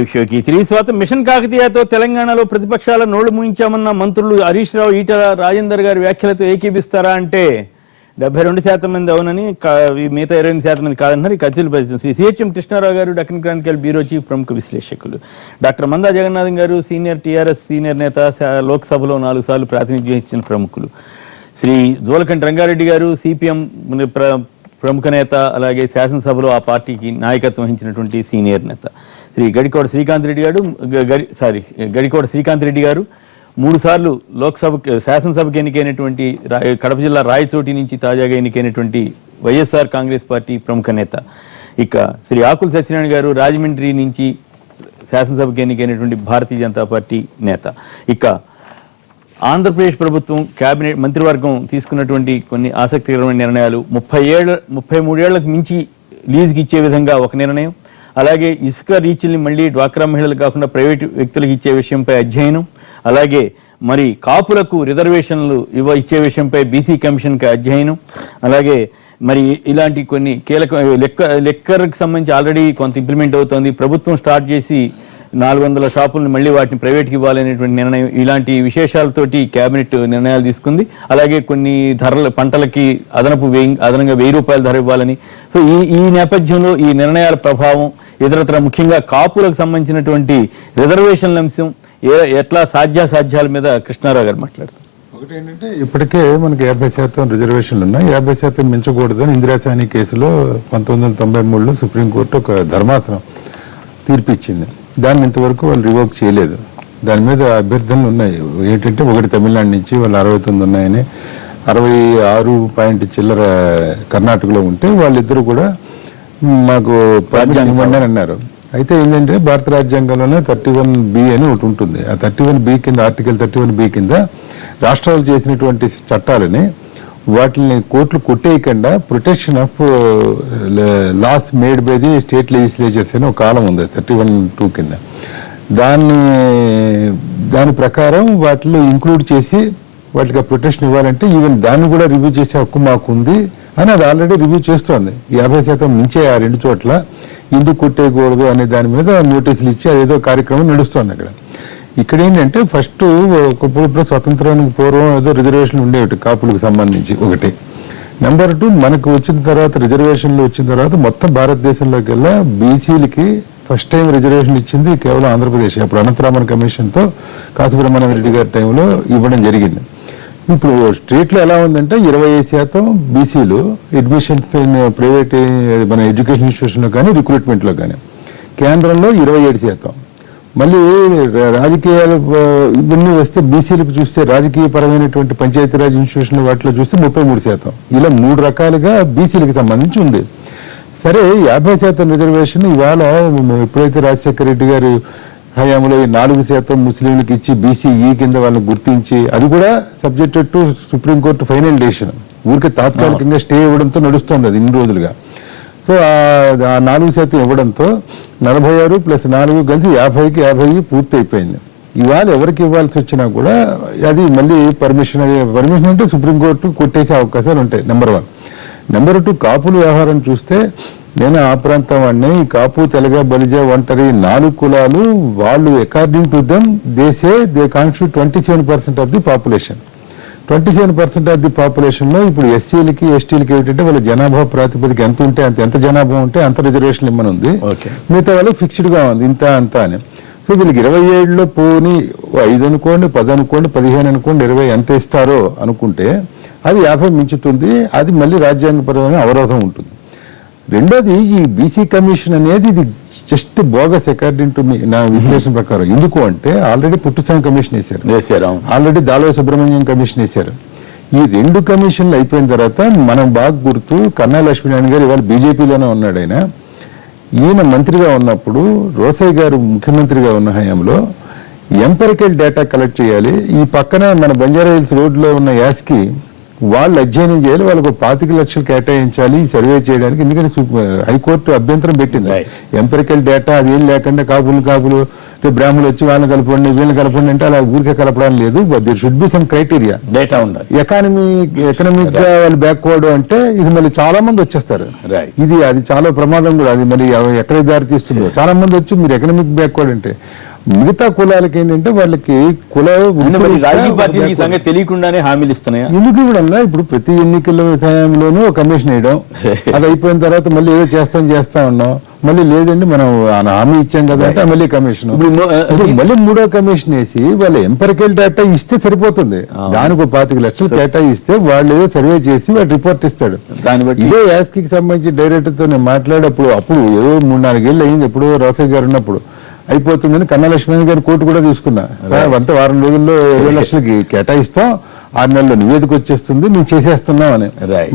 Live షోకి తిరిగి స్వాతం. Machine కాకతీయతో తెలంగాణలో ప్రతిపక్షాల నోళ్లు మూయించామన్న మంత్రులు హరీష్ రావు, ఈటల రాజేందర్ గారి వ్యాఖ్యలతో ఏకీపిస్తారా అంటే 72% మంది అవునని, మిగతా 28% మంది కాదన్నారు. ఈ కథలు పరిస్థితి శ్రీ సిహెచ్ఎం కృష్ణారావు గారు, డక్కన్ క్రానికల్ బ్యూరో చీఫ్, ప్రముఖ విశ్లేషకులు. డాక్టర్ మందా జగన్నాథం గారు, సీనియర్ టీఆర్ఎస్ సీనియర్ నేత, లోక్సభలో 4 సార్లు ప్రాతినిధ్యం ఇచ్చిన ప్రముఖులు. శ్రీ జోలకంటి రంగారెడ్డి గారు, సిపిఎం ప్రముఖ నేత, అలాగే శాసనసభలో ఆ పార్టీకి నాయకత్వం వహించినటువంటి సీనియర్ నేత. శ్రీ గడికోట శ్రీకాంత్ రెడ్డి గారు 3 సార్లు లోక్సభ శాసనసభకు ఎన్నికైనటువంటి కడప జిల్లా రాయచోటి నుంచి తాజాగా ఎన్నికైనటువంటి వైఎస్ఆర్ కాంగ్రెస్ పార్టీ ప్రముఖ నేత. ఇక శ్రీ ఆకుల సత్యనారాయణ గారు రాజమండ్రి నుంచి శాసనసభకు ఎన్నికైనటువంటి భారతీయ జనతా పార్టీ నేత. ఇక ఆంధ్రప్రదేశ్ ప్రభుత్వం కేబినెట్ మంత్రివర్గం తీసుకున్నటువంటి కొన్ని ఆసక్తికరమైన నిర్ణయాలు, 33 ఏళ్లకు మించి లీజుకి ఇచ్చే విధంగా ఒక నిర్ణయం, అలాగే ఇసుక రీచ్ల్ని మళ్ళీ డ్వాక్రా మహిళలు కాకుండా ప్రైవేటు వ్యక్తులకు ఇచ్చే విషయంపై అధ్యయనం, అలాగే మరి కాపులకు రిజర్వేషన్లు ఇచ్చే విషయంపై బీసీ కమిషన్కి అధ్యయనం, అలాగే మరి ఇలాంటి కొన్ని కీలక లెక్కర్కి సంబంధించి ఆల్రెడీ కొంత ఇంప్లిమెంట్ అవుతోంది. ప్రభుత్వం స్టార్ట్ చేసి 400 షాపులను మళ్ళీ వాటిని ప్రైవేట్కి ఇవ్వాలనేటువంటి నిర్ణయం, ఇలాంటి విశేషాలతోటి కేబినెట్ నిర్ణయాలు తీసుకుంది. అలాగే కొన్ని పంటలకి అదనంగా ₹1000 ధర ఇవ్వాలని. సో ఈ నేపథ్యంలో ఈ నిర్ణయాల ప్రభావం ఇతరత్ర ముఖ్యంగా కాపులకు సంబంధించినటువంటి రిజర్వేషన్ల అంశం ఎట్లా సాధ్యాసాధ్యాల మీద కృష్ణారావు గారు మాట్లాడుతారు. ఒకటి ఏంటంటే, ఇప్పటికే మనకి 50% రిజర్వేషన్లు ఉన్నాయి. 50% మించకూడదని ఇందిరాచాని కేసులో 1993లో సుప్రీంకోర్టు ఒక ధర్మాసనం తీర్పిచ్చింది. దాన్ని ఇంతవరకు వాళ్ళు రివోక్ చేయలేదు. దాని మీద అభ్యర్థనలు ఉన్నాయి. ఏంటంటే, ఒకటి తమిళనాడు నుంచి వాళ్ళు 69 ఉన్నాయని, 66 పాయింట్ చిల్లర కర్ణాటకలో ఉంటే వాళ్ళిద్దరూ కూడా మాకు పర్మిషన్ ఇవ్వండి అని అన్నారు. అయితే ఏంటంటే, భారత రాజ్యాంగంలోనే 31B అని ఒకటి ఉంటుంది. ఆ 31B కింద, ఆర్టికల్ 31B కింద రాష్ట్రాలు చేసినటువంటి చట్టాలని వాటిని కోర్టులు కొట్టేయకుండా protection of laws made by the state legislatures అని ఒక కాలం ఉంది 31(2) కింద. దాని ప్రకారం వాటిలో ఇంక్లూడ్ చేసి వాటికి ప్రొటెక్షన్ ఇవ్వాలంటే ఈవెన్ దాన్ని కూడా రివ్యూ చేసే హక్కు మాకు ఉంది అని అది ఆల్రెడీ రివ్యూ చేస్తోంది. 50% మించే ఆ 2 చోట్ల ఎందుకు కొట్టేయకూడదు అనే దాని మీద నోటీసులు ఇచ్చి అదేదో కార్యక్రమం నడుస్తోంది అక్కడ. ఇక్కడ ఏంటంటే, ఫస్ట్ ఇప్పుడు స్వతంత్రానికి పూర్వం ఏదో రిజర్వేషన్లు ఉండేవి కాపులకు సంబంధించి ఒకటి. నెంబర్ 2, మనకు వచ్చిన తర్వాత రిజర్వేషన్లు వచ్చిన తర్వాత మొత్తం భారతదేశంలోకి వెళ్ళా బీసీలకి ఫస్ట్ టైం రిజర్వేషన్లు ఇచ్చింది కేవలం ఆంధ్రప్రదేశ్. అప్పుడు అనంతరామన్ కమిషన్తో కాసుబ్రహ్మణ్యం రెడ్డి గారి టైంలో ఇవ్వడం జరిగింది. ఇప్పుడు స్టేట్లో ఎలా ఉందంటే 25% బీసీలు అడ్మిషన్స్ ప్రైవేట్ మన ఎడ్యుకేషన్ ఇన్స్టిట్యూషన్లో కానీ రిక్రూట్మెంట్లో కానీ, కేంద్రంలో 27%. మళ్ళీ రాజకీయాలు ఇవన్నీ వస్తే బీసీలకు చూస్తే రాజకీయ పరమైనటువంటి పంచాయతీరాజ్ ఇన్స్టిట్యూషన్లు వాటిలో చూస్తే 33%. ఇలా 3 రకాలుగా బీసీలకు సంబంధించి ఉంది. సరే, 50% రిజర్వేషన్ ఇవాళ ఎప్పుడైతే రాజశేఖర రెడ్డి గారు హయాంలో 4% ముస్లింలకు ఇచ్చి బీసీఈ కింద వాళ్ళని గుర్తించి, అది కూడా subjected to supreme court final decision, ఊరికే తాత్కాలికంగా స్టే ఇవ్వడంతో నడుస్తుంది అది ఇన్ని రోజులుగా. సో ఆ 4% ఇవ్వడంతో 46 + 4 కలిసి 50 పూర్తి అయిపోయింది. ఇవాళ ఎవరికి ఇవ్వాల్సి వచ్చినా కూడా అది మళ్ళీ పర్మిషన్ అంటే సుప్రీంకోర్టు కొట్టేసే అవకాశాలు ఉంటాయి. నెంబర్ 1. నెంబర్ 2, కాపుల వ్యవహారం చూస్తే, నేను ఆ ప్రాంతం వాడిని, కాపు, తెలగ, బలిజ, ఒంటరి 4 కులాలు, వాళ్ళు according to them they constitute 27% of the population. 27% of the పాపులేషన్లో ఇప్పుడు ఎస్సీలకి, ఎస్టీలకి ఏమిటంటే వాళ్ళ జనాభా ప్రాతిపదిక ఎంత ఉంటే ఎంత జనాభా ఉంటే అంత రిజర్వేషన్లు ఇమ్మని ఉంది. మిగతా వాళ్ళు ఫిక్స్డ్గా ఉంది ఇంత అంత అని. సో వీళ్ళకి 27లో పోని 5 అనుకోండి, 10 అనుకోండి, 15 అనుకోండి, 20 ఎంత ఇస్తారో అనుకుంటే అది 50 మించుతుంది. అది మళ్ళీ రాజ్యాంగపరమైన అవరోధం ఉంటుంది. రెండోది, ఈ బీసీ కమిషన్ అనేది ఇది జస్ట్ బోగస్ అకార్డింగ్ టు నా విశ్లేషణ ప్రకారం. ఎందుకు అంటే, ఆల్రెడీ పుట్టుస్వామి కమిషన్ వేశారు, ఆల్రెడీ దాలో సుబ్రహ్మణ్యం కమిషన్ వేశారు. ఈ 2 కమిషన్లు అయిపోయిన తర్వాత మనం బాగా గుర్తు, కన్నా లక్ష్మీనారాయణ గారు ఇవాళ బీజేపీలోనే ఉన్నాడు. ఈయన మంత్రిగా ఉన్నప్పుడు, రోసయ్య గారు ముఖ్యమంత్రిగా ఉన్న హయాంలో ఎంపెరికల్ డేటా కలెక్ట్ చేయాలి. ఈ పక్కన మన బంజారా హిల్స్ రోడ్లో ఉన్న యాస్కి వాళ్ళు అధ్యయనం చేయాలి, వాళ్ళకు 25 లక్షలు కేటాయించాలి ఈ సర్వే చేయడానికి. ఎందుకంటే హైకోర్టు అభ్యంతరం పెట్టింది. ఎంపెరికల్ డేటా అదేం లేకుండా కాపులు బ్రాహ్మణులు వచ్చి వాళ్ళని కలపండి వీళ్ళని కలపండి అంటే అలా ఊరికే కలపడం లేదు. There should be some criteria. Data ఉండాలి. ఎకనామిక్ గా వాళ్ళు బ్యాక్వర్డ్ అంటే ఇక మళ్ళీ చాలా మంది వచ్చేస్తారు. అది చాలా ప్రమాదం కూడా. అది మరి ఎక్కడ దారి తీస్తుందో. చాలా మంది వచ్చి మీరు ఎకనామిక్ బ్యాక్వర్డ్ అంటే మిగతా కులాలకి ఏంటంటే వాళ్ళకి రాజకీయ పార్టీలు ఈ సంగతి తెలియకుండానే హామీలు ఇస్తున్నాయి. ఎందుకు ఇవ్వడంలా? ఇప్పుడు ప్రతి ఎన్నికల సమయంలోనూ ఒక కమిషన్ వేయడం, అది అయిపోయిన తర్వాత మళ్ళీ ఏదో చేస్తా ఉన్నాం, మళ్ళీ లేదండి మనం హామీ ఇచ్చాం కదా అంటే మళ్ళీ కమిషన్, మళ్ళీ 3వ కమిషన్ వేసి వాళ్ళ ఎంపెరికల్ డేటా ఇస్తే సరిపోతుంది. దానికి 25 లక్షలు కేటాయిస్తే వాళ్ళు ఏదో సర్వే చేసి వాడు రిపోర్ట్ ఇస్తాడు. ఇదే యాస్కి సంబంధించి డైరెక్టర్ తో నేను మాట్లాడేటప్పుడు అప్పుడు ఏదో 3-4 ఏళ్ళు అయింది, ఎప్పుడో రాజశేఖర్ గారు ఉన్నప్పుడు అయిపోతుందని కన్నా లక్ష్మణ్ గారి కోర్టు కూడా తీసుకున్నా. సార్ అంతా వారం రోజుల్లో 20 లక్షలకి కేటాయిస్తాం, 6 నెలల్లో నివేదిక వచ్చేస్తుంది, మేము చేసేస్తున్నాం అని.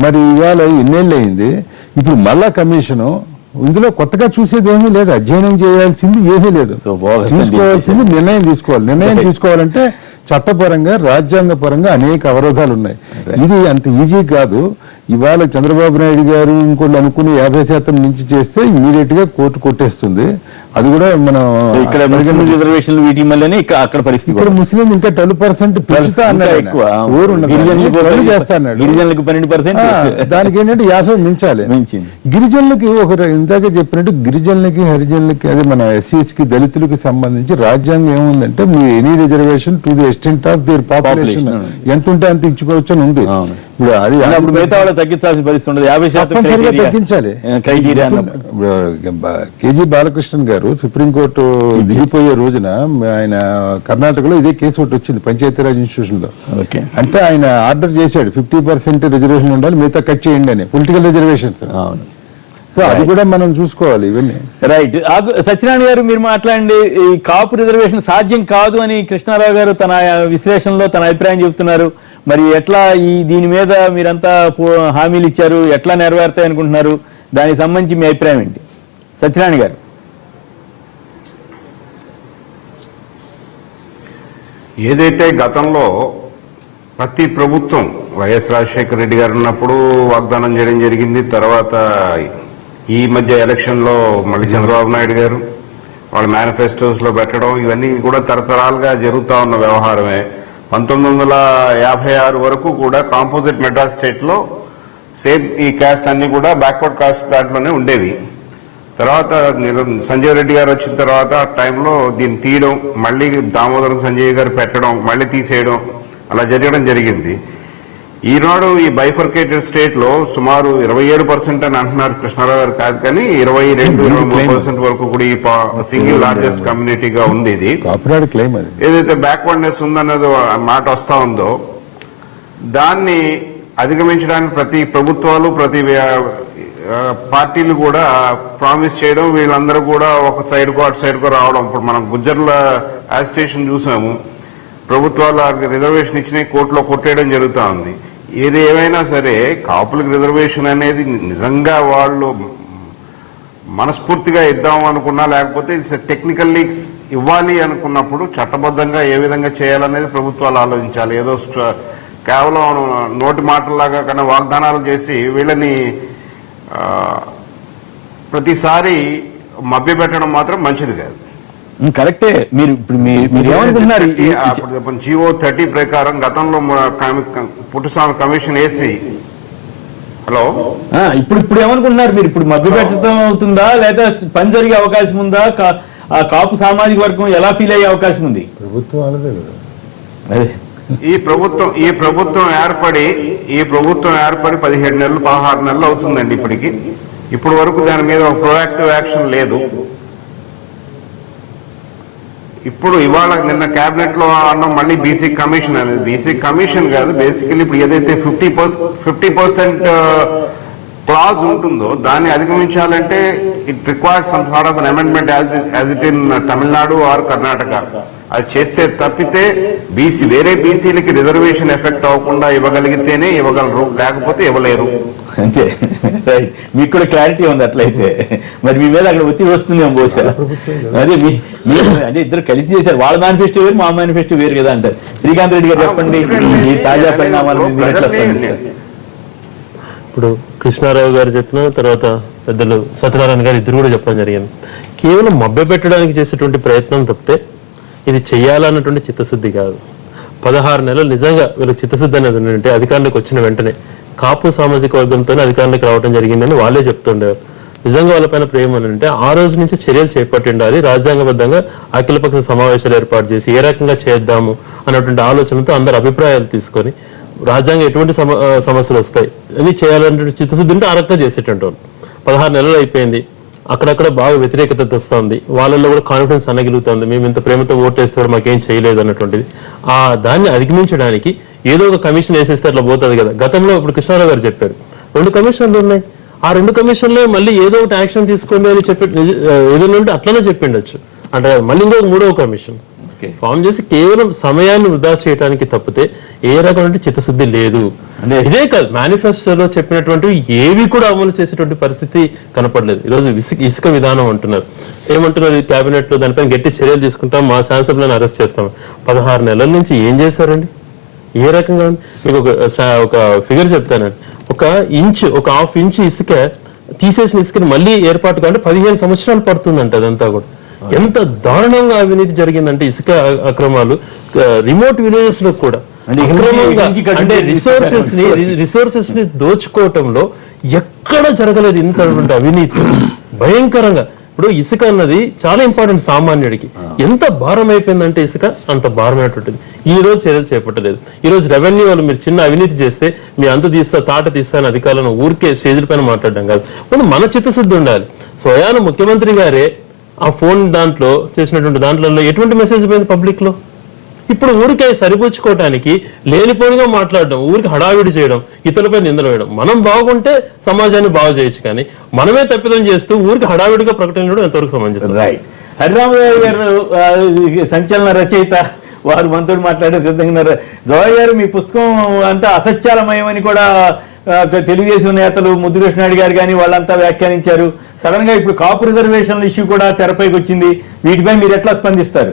మరి ఇవాళ ఎన్నేళ్ళు అయింది, ఇప్పుడు మళ్ళా కమిషను. ఇందులో కొత్తగా చూసేది ఏమీ లేదు, అధ్యయనం చేయాల్సింది ఏమీ లేదు. తీసుకోవాల్సింది నిర్ణయం తీసుకోవాలి. నిర్ణయం తీసుకోవాలంటే చట్టపరంగా రాజ్యాంగపరంగా అనేక అవరోధాలు ఉన్నాయి. ఇది అంత ఈజీ కాదు. ఇవాళ చంద్రబాబు నాయుడు గారు ఇంకోళ్ళు అనుకుని 50% మించి చేస్తే ఇమీడియట్ గా కోర్టు కొట్టేస్తుంది. అది కూడా మనం ఇక్కడ రిజర్వేషన్ వీటి వల్లనే అక్కడ పరిస్థితి. ఇక్కడ ముస్లిం ఇంకా 12% పెంచుతా అన్నాడు, ఎక్కువ చేస్తాడు. గిరిజనులకు 12%, దానికి ఏంటంటే 50 మించాలి. గిరిజనులకి ఇందాక చెప్పినట్టు గిరిజనులకి హరిజనులకి అదే మన ఎస్సీఎస్కి దళితులకి సంబంధించి రాజ్యాంగం ఏముందంటే me any reservation to the extent of their population ఎంత ఉంటే అంత ఇచ్చుకోవచ్చు అని ఉంది. ఇప్పుడు అది మిగతా వాళ్ళు తగ్గించాల్సిన పరిస్థితి ఉండదు. 50% తగ్గించాలి క్రైటీరియా. కేజీ బాలకృష్ణన్ గారు సుప్రీంకోర్టు దిగిపోయే రోజున ఆయన కర్ణాటకలో ఇదే కేసు ఒకటి వచ్చింది పంచాయతీరాజ్ ఇన్స్టిట్యూషన్ లో. అంటే ఆయన ఆర్డర్ చేశాడు 50% రిజర్వేషన్ ఉండాలి, మిగతా కట్ చేయండి అని, పొలిటికల్ రిజర్వేషన్స్. సో అది కూడా మనం చూసుకోవాలి ఇవన్నీ. రైట్. సత్యనారాయణ గారు మీరు మాట్లాడండి. ఈ కాపు రిజర్వేషన్ సాధ్యం కాదు అని కృష్ణారావు గారు తన విశ్లేషణలో తన అభిప్రాయం చెబుతున్నారు. మరి ఎట్లా దీని మీద మీరంతా హామీలు ఇచ్చారు, ఎట్లా నెరవేరుతాయి అనుకుంటున్నారు? దానికి సంబంధించి మీ అభిప్రాయం ఏంటి సత్యనారాయణ గారు? ఏదైతే గతంలో ప్రతి ప్రభుత్వం వైఎస్ రాజశేఖర రెడ్డి గారు ఉన్నప్పుడు వాగ్దానం చేయడం జరిగింది, తర్వాత ఈ మధ్య ఎలక్షన్లో మళ్ళీ చంద్రబాబు నాయుడు గారు వాళ్ళ మేనిఫెస్టోస్ లో పెట్టడం, ఇవన్నీ కూడా తరతరాలుగా జరుగుతూ ఉన్న వ్యవహారమే. 1956 వరకు కూడా కాంపోజిట్ మెడ్రాస్ స్టేట్ లో సేమ్ ఈ కాస్ట్ అన్ని కూడా బ్యాక్వర్డ్ కాస్ట్ దాంట్లోనే ఉండేవి. తర్వాత సంజయ్ రెడ్డి గారు వచ్చిన తర్వాత ఆ టైంలో దీన్ని తీయడం, మళ్ళీ దామోదరం సంజయ్ గారు పెట్టడం, మళ్ళీ తీసేయడం, అలా జరగడం జరిగింది. ఈనాడు ఈ బైఫర్కేటెడ్ స్టేట్ లో సుమారు 27% అని అంటున్నారు కృష్ణారావు గారు, కాదు కానీ 22-23% వరకు కూడా ఈ సింగిల్ లార్జెస్ట్ కమ్యూనిటీగా ఉంది. ఇది ఏదైతే బ్యాక్వర్డ్నెస్ ఉందన్నది మాట వస్తా ఉందో దాన్ని అధిగమించడానికి ప్రతి ప్రభుత్వాలు ప్రతి పార్టీలు కూడా ప్రామిస్ చేయడం, వీళ్ళందరూ కూడా ఒక సైడ్కో అటు సైడ్కో రావడం. ఇప్పుడు మనం గుజ్జర్ల యాజిటేషన్ చూసాము, ప్రభుత్వాలు రిజర్వేషన్ ఇచ్చిన కోర్టులో కొట్టేయడం జరుగుతూ ఉంది. ఏది ఏమైనా సరే కాపులకు రిజర్వేషన్ అనేది నిజంగా వాళ్ళు మనస్ఫూర్తిగా ఇద్దాం అనుకున్నా, లేకపోతే టెక్నికల్లీ ఇవ్వాలి అనుకున్నప్పుడు చట్టబద్ధంగా ఏ విధంగా చేయాలనేది ప్రభుత్వాలు ఆలోచించాలి. ఏదో కేవలం నోటి మాటల్లాగా కన్నా వాగ్దానాలు చేసి వీళ్ళని ప్రతిసారి మభ్యపెట్టడం మాత్రం మంచిది కాదు. కరెక్టే. మీరు ఏమనుకుంటున్నారు? GO 30 ప్రకారం గతంలో పుట్టుస్వామి కమిషన్ వేసి ఇప్పుడు ఏమనుకుంటున్నారు మీరు? ఇప్పుడు మభ్యపెట్టడం అవుతుందా లేదా పని జరిగే అవకాశం ఉందా? కాపు సామాజిక వర్గం ఎలా ఫీల్ అయ్యే అవకాశం ఉంది? ఈ ప్రభుత్వం ఏర్పడి 17 నెలలు 16 నెలలు అవుతుందండి. ఇప్పుడు వరకు దాని మీద ఒక ప్రొయాక్టివ్ యాక్షన్ లేదు. ఇప్పుడు ఇవాళ నిన్న కేబినెట్ లో అన్నాం మళ్ళీ బీసీ కమిషన్ అనేది. బీసీ కమిషన్ కాదు, బేసికలీ ఇప్పుడు ఏదైతే 50% క్లాజ్ ఉంటుందో దాన్ని అధిగమించాలంటే it requires some sort of an amendment as it in Tamil Nadu or Karnataka. అది చేస్తే తప్పితే వేరే బీసీలకి రిజర్వేషన్ ఎఫెక్ట్ అవ్వకుండా ఇవ్వగలిగితేనే ఇవ్వగలరు, లేకపోతే ఇవ్వలేరు. అంతే రైట్. మీకు కూడా క్లారిటీ ఉంది అట్లయితే. మరి మీ మీద అక్కడ ఒత్తిడి వస్తుందేమో బహుశా. అదే అంటే ఇద్దరు కలిసి చేశారు. వాళ్ళ మేనిఫెస్టో వేరు, మా మేనిఫెస్టో వేరు కదా అంటారు. శ్రీకాంత్ రెడ్డి గారు చెప్పండి, ఈ తాజా పరిణామాల మీద మీరు ఎట్లా స్పందిస్తారు? ఇప్పుడు కృష్ణారావు గారు చెప్పిన తర్వాత పెద్దలు సత్యనారాయణ గారు ఇద్దరు కూడా చెప్పడం జరిగింది. కేవలం మభ్య పెట్టడానికి చేసేటువంటి ప్రయత్నం తప్పితే ఇది చెయ్యాలన్నటువంటి చిత్తశుద్ధి కాదు. 16 నెలలు నిజంగా వీళ్ళకి చిత్తశుద్ధి అనేది ఏంటంటే అధికారంలోకి వచ్చిన వెంటనే కాపు సామాజిక వర్గంతోనే అధికారంలోకి రావడం జరిగిందని వాళ్ళే చెప్తుండేవారు. నిజంగా వాళ్ళపైన ప్రేమ అంటే ఆ రోజు నుంచి చర్యలు చేపట్టి ఉండాలి. రాజ్యాంగబద్ధంగా అఖిలపక్ష సమావేశాలు ఏర్పాటు చేసి ఏ రకంగా చేద్దాము అన్నటువంటి ఆలోచనతో అందరు అభిప్రాయాలు తీసుకొని రాజ్యాంగం ఎటువంటి సమస్యలు వస్తాయి అది చేయాలంటే చిత్తశుద్ధి ఉంటే ఆ రకంగా చేసేటువంటి వాళ్ళు. 16 నెలలు అయిపోయింది, అక్కడక్కడ బాగా వ్యతిరేకత వస్తుంది, వాళ్ళల్లో కూడా కాన్ఫిడెన్స్ అనగలుగుతుంది. మేము ఇంత ప్రేమతో ఓటేస్తే కూడా మాకేం చేయలేదు అన్నటువంటిది. ఆ దాన్ని అధిగమించడానికి ఏదో ఒక కమిషన్ వేసేస్తే అట్లా పోతుంది కదా. గతంలో ఇప్పుడు కృష్ణారావు గారు చెప్పారు 2 కమిషన్లు ఉన్నాయి, ఆ 2 కమిషన్లే మళ్ళీ ఏదో ఒకటి యాక్షన్ తీసుకోండి అని చెప్పి ఏదైనా ఉంటే అట్లనే చెప్పిండొచ్చు. అంటే మళ్ళీ ఇంకొక 3వ కమిషన్ ఫామ్ చేసి కేవలం సమయాన్ని వృధా చేయడానికి తప్పితే ఏ రకమైన చిత్తశుద్ధి లేదు. ఇదే కాదు, మేనిఫెస్టోలో చెప్పినటువంటి ఏవి కూడా అమలు చేసేటువంటి పరిస్థితి కనపడలేదు. ఈరోజు ఇసుక విధానం అంటున్నారు. ఏమంటున్నారు కేబినెట్ లో దానిపైన గట్టి చర్యలు తీసుకుంటాం, మా శాసనసభ్యులను అరెస్ట్ చేస్తాం. 16 నెలల నుంచి ఏం చేశారండి? ఏ రకంగా? మీకు ఒక ఫిగర్ చెప్తానండి. ఒక ½ ఇంచు ఇసుక తీసేసిన ఇసుకని మళ్ళీ ఏర్పాటు కావాలంటే 15 సంవత్సరాలు పడుతుందంట. అదంతా కూడా ఎంత దారుణంగా అవినీతి జరిగిందంటే ఇసుక అక్రమాలు రిమోట్ విలేజెస్ లో కూడా అంటే రిసోర్సెస్ ని దోచుకోవటంలో ఎక్కడ జరగలేదు ఇంత అవినీతి భయంకరంగా. ఇప్పుడు ఇసుక అన్నది చాలా ఇంపార్టెంట్ సామాన్యుడికి. ఎంత భారం అయిపోయిందంటే ఇసుక అంత భారమైనటువంటిది. ఈ రోజు చర్యలు చేపట్టలేదు. ఈ రోజు రెవెన్యూ వాళ్ళు మీరు చిన్న అవినీతి చేస్తే మీ అంత తాట తీస్తా అని అధికారులను ఊరికే స్టేజ్ల పైన మాట్లాడడం కాదు. ఇప్పుడు మన చిత్తశుద్ధి ఉండాలి. స్వయాన ముఖ్యమంత్రి గారే ఆ ఫోన్ దాంట్లో చేసినటువంటి దాంట్లో ఎటువంటి మెసేజ్ పోయింది పబ్లిక్ లో? ఇప్పుడు ఊరికే సరిపుచ్చుకోవటానికి లేనిపోనిగా మాట్లాడడం, ఊరికి హడావిడి చేయడం, ఇతరులపై నిందలు వేయడం. మనం బాగుంటే సమాజాన్ని బాగు చేయొచ్చు, కానీ మనమే తప్పిదం చేస్తూ ఊరికి హడావిడిగా ప్రకటన ఎంతవరకు సమంజసం? రైట్. హరిరామరావు గారు సంచలన రచయిత, వారు మనతో మాట్లాడే సిద్ధంగా. జోయ్ గారు, మీ పుస్తకం అంతా అసత్యాలమయమని కూడా తెలుగుదేశం నేతలు ముద్దుకృష్ణారెడ్డి గారు కానీ వాళ్ళంతా వ్యాఖ్యానించారు. సడన్ గా ఇప్పుడు కాపు రిజర్వేషన్ల ఇష్యూ కూడా తెరపైకి వచ్చింది. వీటిపై మీరు ఎట్లా స్పందిస్తారు?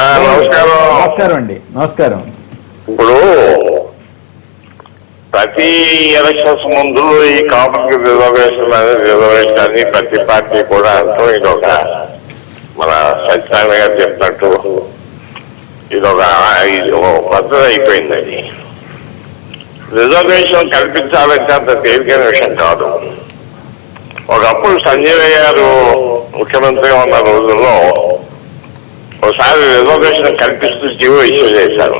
నమస్కారం అండి. నమస్కారం. ఇప్పుడు ప్రతి ఎలక్షన్స్ ముందు ఈ కాపుకి రిజర్వేషన్ అని ప్రతి పార్టీ కూడా అంటూ ఇదొక మన సత్యనారాయణ గారు చెప్పినట్టు ఇదొక పద్ధతి అయిపోయింది. రిజర్వేషన్ కల్పించాలంటే అంత తేలికైన విషయం కాదు. ఒకప్పుడు సంజయ్ గారు ముఖ్యమంత్రిగా ఉన్న రోజుల్లో ఒకసారి రిజర్వేషన్ కల్పిస్తూ జీవో ఇష్యూ చేశారు.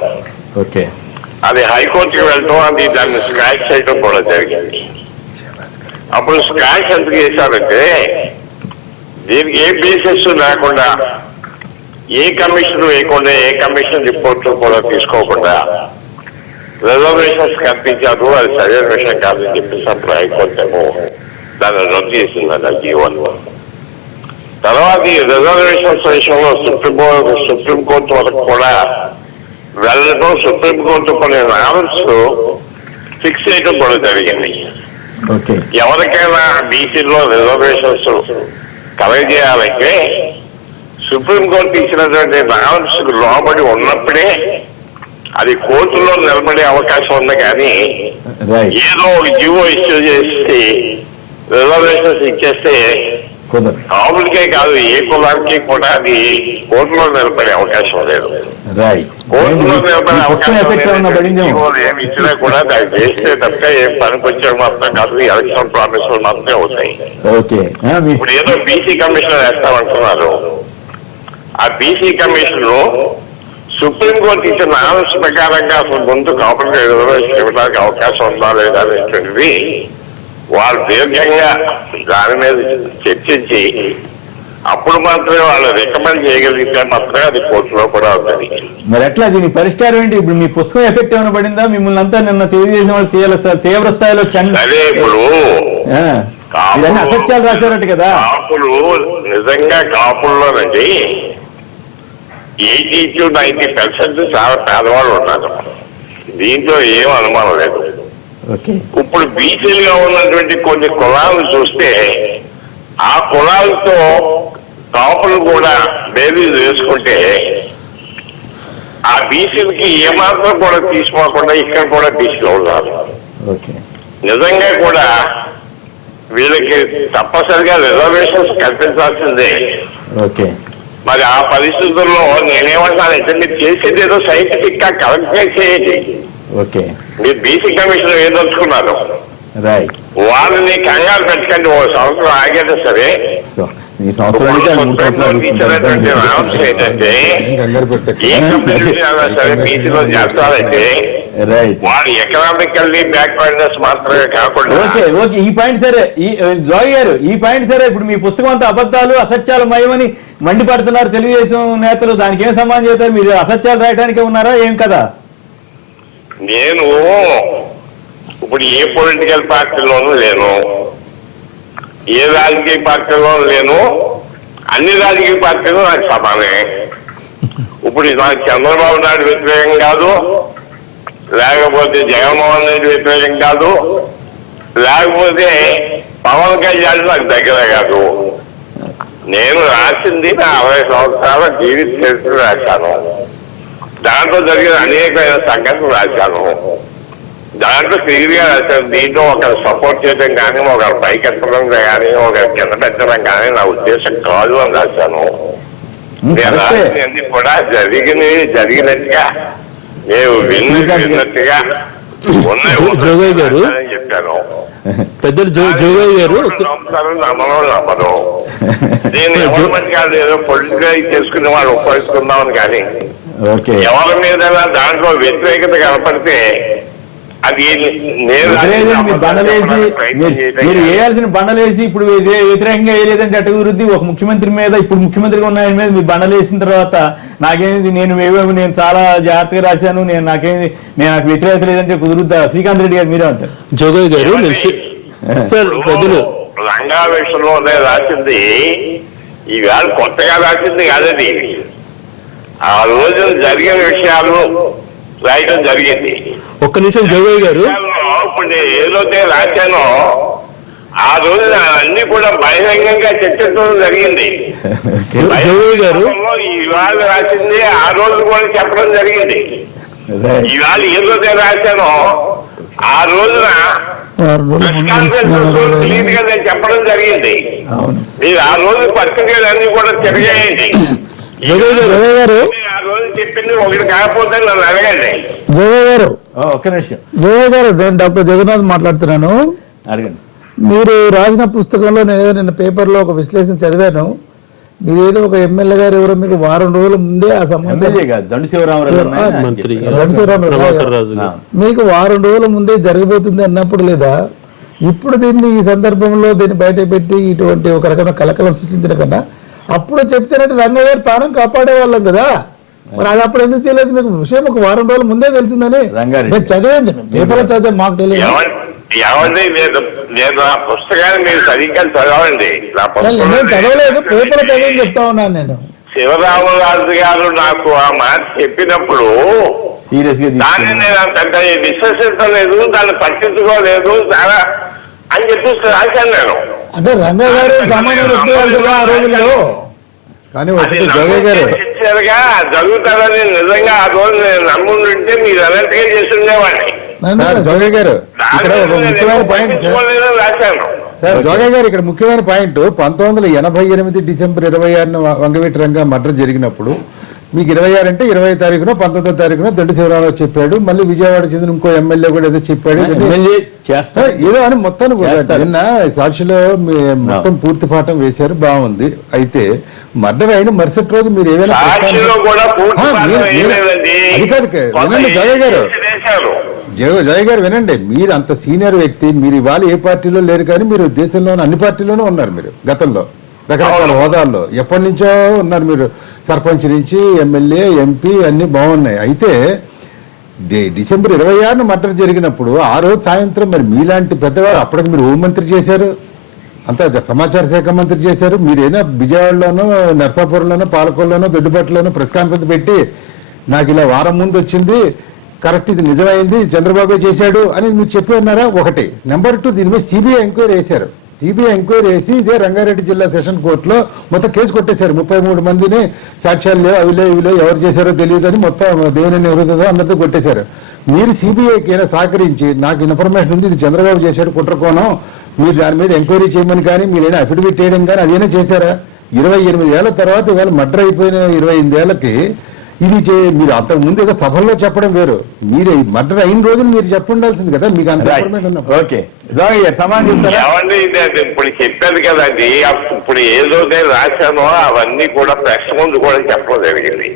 అది హైకోర్టుకి వెళ్ళటం, అది దాన్ని స్క్రాచ్ చేయడం కూడా జరిగింది. అప్పుడు స్క్రాచ్ ఎందుకు చేశారంటే దీనికి ఏ బేసిస్ లేకుండా, ఏ కమిషన్ వేయకుండా, ఏ కమిషన్ రిపోర్ట్లు కూడా తీసుకోకుండా రిజర్వేషన్స్ కల్పించారు. అది సరైన విషయం కాదని చెప్పేసి అప్పుడు హైకోర్టు ఏమో దాన్ని రద్దు చేసింది ఆ జీవోలో. తర్వాత ఈ రిజర్వేషన్స్ విషయంలో సుప్రీంకోర్టు వరకు కూడా వెళ్ళడం, సుప్రీంకోర్టు కొన్ని నామ్స్ ఫిక్స్ చేయడం కూడా జరిగింది. ఎవరికైనా బీసీలో రిజర్వేషన్స్ కలగజేయాలంటే సుప్రీంకోర్టు ఇచ్చినటువంటి నామ్స్ లోబడి ఉన్నప్పుడే అది కోర్టులో నిలబడే అవకాశం ఉంది. కానీ ఏదో ఒక జీవో ఇష్యూ చేసి రిజర్వేషన్స్ ఇచ్చేస్తే కాపులకే కాదు ఏ కులానికి కూడా అది కోర్టులో నిలబడే అవకాశం లేదు. కోర్టులో నిలబడే అవకాశం ఏమి ఇచ్చినా కూడా దాన్ని చేస్తే తప్ప ఏం పనికొచ్చేది మాత్రం కాదు. ఎలక్షన్ ప్రామిస్లు మాత్రమే అవుతాయి. ఇప్పుడు ఏదో బీసీ కమిషన్ వేస్తామంటున్నారు. ఆ బీసీ కమిషన్ సుప్రీంకోర్టు ఇచ్చిన నామ్స్ ప్రకారంగా అసలు ముందు కాపులకు రిజర్వేషన్ ఇవ్వడానికి అవకాశం ఉందా లేదా అనేటువంటిది వాళ్ళు దీర్ఘంగా దాని మీద చర్చించి అప్పుడు మాత్రమే వాళ్ళు రికమెండ్ చేయగలిగితే మాత్రమే అది కోర్టులో కూడా అవుతుంది. మరి ఎట్లా దీని పరిష్కారం ఏంటి? ఇప్పుడు మీ పుస్తకం ఎఫెక్ట్ ఏమైనా పడిందా? మిమ్మల్ని అంతా నిన్న తెలియజేసిన వాళ్ళు తీవ్ర స్థాయిలో అదే ఇప్పుడు అసత్యాలు రాశారట కదా. కాపులు నిజంగా కాపుల్లోనండి 80 to 90% చాలా పేదవాళ్ళు ఉన్నారు. దీంట్లో ఏం అనుమానం లేదు. ఓకే. ఇప్పుడు బీసీలుగా ఉన్నటువంటి కొన్ని కులాలను చూస్తే ఆ కులాలతో కాపులు కూడా బేరీలు వేసుకుంటే ఆ బీసీలకి ఏమాత్రం కూడా తీసుకోకుండా ఇక్కడ కూడా బీసీలు ఉన్నారు. ఓకే. నిజంగా కూడా వీళ్ళకి తప్పనిసరిగా రిజర్వేషన్స్ కల్పించాల్సిందే. ఓకే. మరి ఆ పరిస్థితుల్లో నేనేమంటానంటే మీరు చేసేది ఏదో సైంటిఫిక్ గా కరెక్ట్ చేయండి. ఓకే. మీరు బీసీ కమిషన్ ఏదలుచుకున్నారు రైట్. వాళ్ళని కంగారు పెట్టకండి, ఓ సంవత్సరం ఆగేది సరే. సో ఈ సంవత్సరం అయితే 3 సంవత్సరాలు ఇచ్చినటువంటి అనౌన్స్ ఏంటంటే కంగారు పెట్టక ఏ కంపెనీ సరే బీసీలో చేస్తారంటే రైట్. వాళ్ళు ఎకనామికల్లీ బ్యాక్వర్డ్నెస్ మాత్రమే కాకుండా ఓకే. ఓకే. ఈ పాయింట్ సరే. ఈ జోగి గారు ఈ పాయింట్ సరే. ఇప్పుడు మీ పుస్తకం అంతా అబద్ధాలు అసత్యాలు మయమని మండిపడుతున్నారు తెలుగుదేశం నేతలు. దానికి ఏం సమాధానం చేస్తారు? మీరు అసత్యాలు రాయడానికే ఉన్నారా ఏం కదా? నేను ఇప్పుడు ఏ పొలిటికల్ పార్టీలోనూ లేను, ఏ రాజకీయ పార్టీలోనూ లేను. అన్ని రాజకీయ పార్టీలు నాకు సమానమే. ఇప్పుడు నాకు చంద్రబాబు నాయుడు వ్యతిరేకం కాదు, లేకపోతే జగన్మోహన్ రెడ్డి వ్యతిరేకం కాదు, లేకపోతే పవన్ కళ్యాణ్ నాకు దగ్గర కాదు. నేను రాసింది నా 60 సంవత్సరాల జీవిత చరిత్ర రాశాను. దాంట్లో జరిగిన అనేకమైన సంఘటనలు రాశాను. దాంట్లో క్లియర్ గా రాశాను. దీంట్లో ఒకరు సపోర్ట్ చేయడం కానీ, ఒకరు పైకెత్తడం కానీ, ఒకరు కింద పెట్టడం కానీ నా ఉద్దేశం కాదు అని రాశాను. నేను రాసినవన్నీ కూడా జరిగినట్టుగా నేను విన్నట్టుగా జోగయ్య గారు చెప్పాను. పెద్దలు జోగయ్య గారు నమ్మరు. నేను ఎవరి మంది కాదు, ఏదో పొలిటికల్ చేసుకునే వాళ్ళు ఉపయోగించుకుందామని కానీ ఓకే. ఎవరి మీద దాంట్లో వ్యతిరేకత కనపడితే అది నేను మీరు బండలేసి మీరు వేయాల్సిన బండలేసి ఇప్పుడు వ్యతిరేకంగా వేయలేదంటే అటు వృద్ధి ఒక ముఖ్యమంత్రి మీద, ఇప్పుడు ముఖ్యమంత్రిగా ఉన్న ఆయన మీద మీరు బండలేసిన తర్వాత నాకేంది నేను చాలా జాగ్రత్తగా రాశాను, నాకు వ్యతిరేకత లేదంటే కుదురుద్దా? శ్రీకాంత్ రెడ్డి గారు మీరే అంటారు. జోగయ్య గారు సార్ పెద్దలు రంగావేశంలో రాసింది ఈవేళ కొత్తగా రాసింది కాదండి. ఆ రోజు జరిగిన విషయాలు రాయడం జరిగింది. ఒక్క నిమిషం జోగయ్య గారు. ఇప్పుడు నేను ఏదైతే రాశానో ఆ రోజు అన్ని కూడా బహిరంగంగా చర్చించడం జరిగింది. జోగయ్య గారు ఇవాళ రాసింది ఆ రోజు కూడా చెప్పడం జరిగింది. ఇవాళ ఏదైతే రాశానో ఆ రోజున క్లీన్ గా నేను చెప్పడం జరిగింది. మీరు ఆ రోజు పత్రికలన్నీ కూడా తిరిగేయండి. ఆ రోజు చెప్పింది ఒకటి కాకపోతే నన్ను అడగండి. జోగయ్య గారు ఒక్క నిమిషం. జోగయ్య గారు, నేను డాక్టర్ జగన్నాథ్ మాట్లాడుతున్నాను. అడగండి. మీరు రాసిన పుస్తకంలో నేను నిన్న పేపర్లో ఒక విశ్లేషణ చదివాను. మీరు ఏదో ఒక ఎమ్మెల్యే గారు ఎవరో మీకు వారం రోజుల ముందే ఆ సమాచారం, దండు శివరామరాజు మీకు వారం రోజుల ముందే జరగబోతుంది అన్నప్పుడు లేదా ఇప్పుడు దీన్ని ఈ సందర్భంలో దీన్ని బయట పెట్టి ఇటువంటి ఒక రకమైన కలకలం సృష్టించిన కన్నా అప్పుడు చెప్తేనంటే రంగయ్య గారి ప్రాణం కాపాడే వాళ్ళం కదా. మరి అది అప్పుడు ఎందుకు చేయలేదు? మీకు విషయం ఒక వారం రోజుల ముందే తెలిసిందని నేను చదివింది, పేపర్లో చదివే మాకు తెలియదు. ఏమండి నేను ఆ పుస్తకాన్ని మీరు సరిగ్గా చదవండి. నేను చదవలేదు, పేపర్ చదివి చెప్తా ఉన్నాను నేను. శివరామరాజు గారు నాకు ఆ మాట చెప్పినప్పుడు సీరియస్ గా దాన్ని నేను అంత విశ్వసించలేదు, దాన్ని పట్టించుకోలేదు చాలా అని చెప్పి రాశాను నేను. అంటే రంగయ్య గారు సామాన్య వ్యక్తి కదా ఆ రోజుల్లో. కానీ ఒకటి జోగయ్య గారు జరుగుతారని నిజంగా ఆ రోజు నేను నమ్ముంటే మీరు అలర్ట్గా చేస్తుండేవాడిని. జోగయ్య గారు ఇక్కడ ఒక ముఖ్యమైన పాయింట్ సార్ జోగయ్య గారు ఇక్కడ ముఖ్యమైన పాయింట్ 1988 డిసెంబర్ 26న వంగవీటి రంగా మర్డర్ జరిగినప్పుడు మీకు 26 అంటే 20వ తారీఖున 19వ తారీఖున దొడ్డి శివరామరావు చెప్పాడు. మళ్ళీ విజయవాడ చెందిన ఇంకో ఎమ్మెల్యే కూడా ఏదో చెప్పాడు. ఏదో అని మొత్తాన్ని నిన్న సాక్షిలో మొత్తం పూర్తి పాఠం వేశారు, బాగుంది. అయితే మర్డర్ అయిన మరుసటి రోజు మీరు ఏదైనా అది కాదు వినండి జోగయ్య గారు, జోగయ్య గారు వినండి. మీరు అంత సీనియర్ వ్యక్తి, మీరు ఇవాళ ఏ పార్టీలో లేరు కానీ మీరు దేశంలోని అన్ని పార్టీలోనూ ఉన్నారు. మీరు గతంలో రకరకాల హోదాల్లో ఎప్పటి నుంచో ఉన్నారు. మీరు సర్పంచ్ నుంచి ఎమ్మెల్యే, ఎంపీ అన్ని బాగున్నాయి. అయితే డిసెంబర్ 26న మర్డర్ జరిగినప్పుడు ఆ రోజు సాయంత్రం మరి మీలాంటి పెద్దవారు అప్పటికి మీరు హోంమంత్రి చేశారు, అంతా సమాచార శాఖ మంత్రి చేశారు. మీరైనా విజయవాడలోనో, నర్సాపురంలోనో, పాలకొల్లోనో, దొడ్డిపట్లోనో ప్రెస్ కాన్ఫరెన్స్ పెట్టి నాకు ఇలా వారం ముందు వచ్చింది, కరెక్ట్, ఇది నిజమైంది, చంద్రబాబే చేశాడు అని మీరు చెప్పి ఉన్నారా? ఒకటి. నెంబర్ 2, దీని మీద సిబిఐ ఎంక్వైరీ వేశారు. సిబిఐ ఎంక్వైరీ వేసి ఇదే రంగారెడ్డి జిల్లా సెషన్ కోర్టులో మొత్తం కేసు కొట్టేశారు. 33 మందిని సాక్ష్యాలు లేవు, అవి లేవు, ఇవి లేవు, ఎవరు చేశారో తెలియదని మొత్తం దేవుని ఎవరిదో అందరితో కొట్టేశారు. మీరు సిబిఐకి అయినా సహకరించి నాకు ఇన్ఫర్మేషన్ ఉంది, ఇది చంద్రబాబు చేశాడు కుట్రకోణం, మీరు దాని మీద ఎంక్వైరీ చేయమని కానీ మీరైనా అఫిడవిట్ చేయడం కానీ అదేనా చేశారా? 28 ఏళ్ల తర్వాత ఇవాళ మర్డర్ అయిపోయిన 28 ఏళ్ళకి ఇది మీరు అంతకు ముందు ఏదో సభల్లో చెప్పడం వేరు, మీరు మర్డర్ అయిన రోజులు మీరు చెప్పుండాల్సింది కదా, మీకు అంత ఇన్ఫర్మేషన్ ఉన్నప్పుడు. ఓకే, సమాధానం చెప్తారా? ఏమండి ఇది ఇప్పుడు చెప్పాను కదండి, ఇప్పుడు ఏదైతే రాశానో అవన్నీ కూడా ప్రెస్ ముందు కూడా చెప్పడం జరిగింది.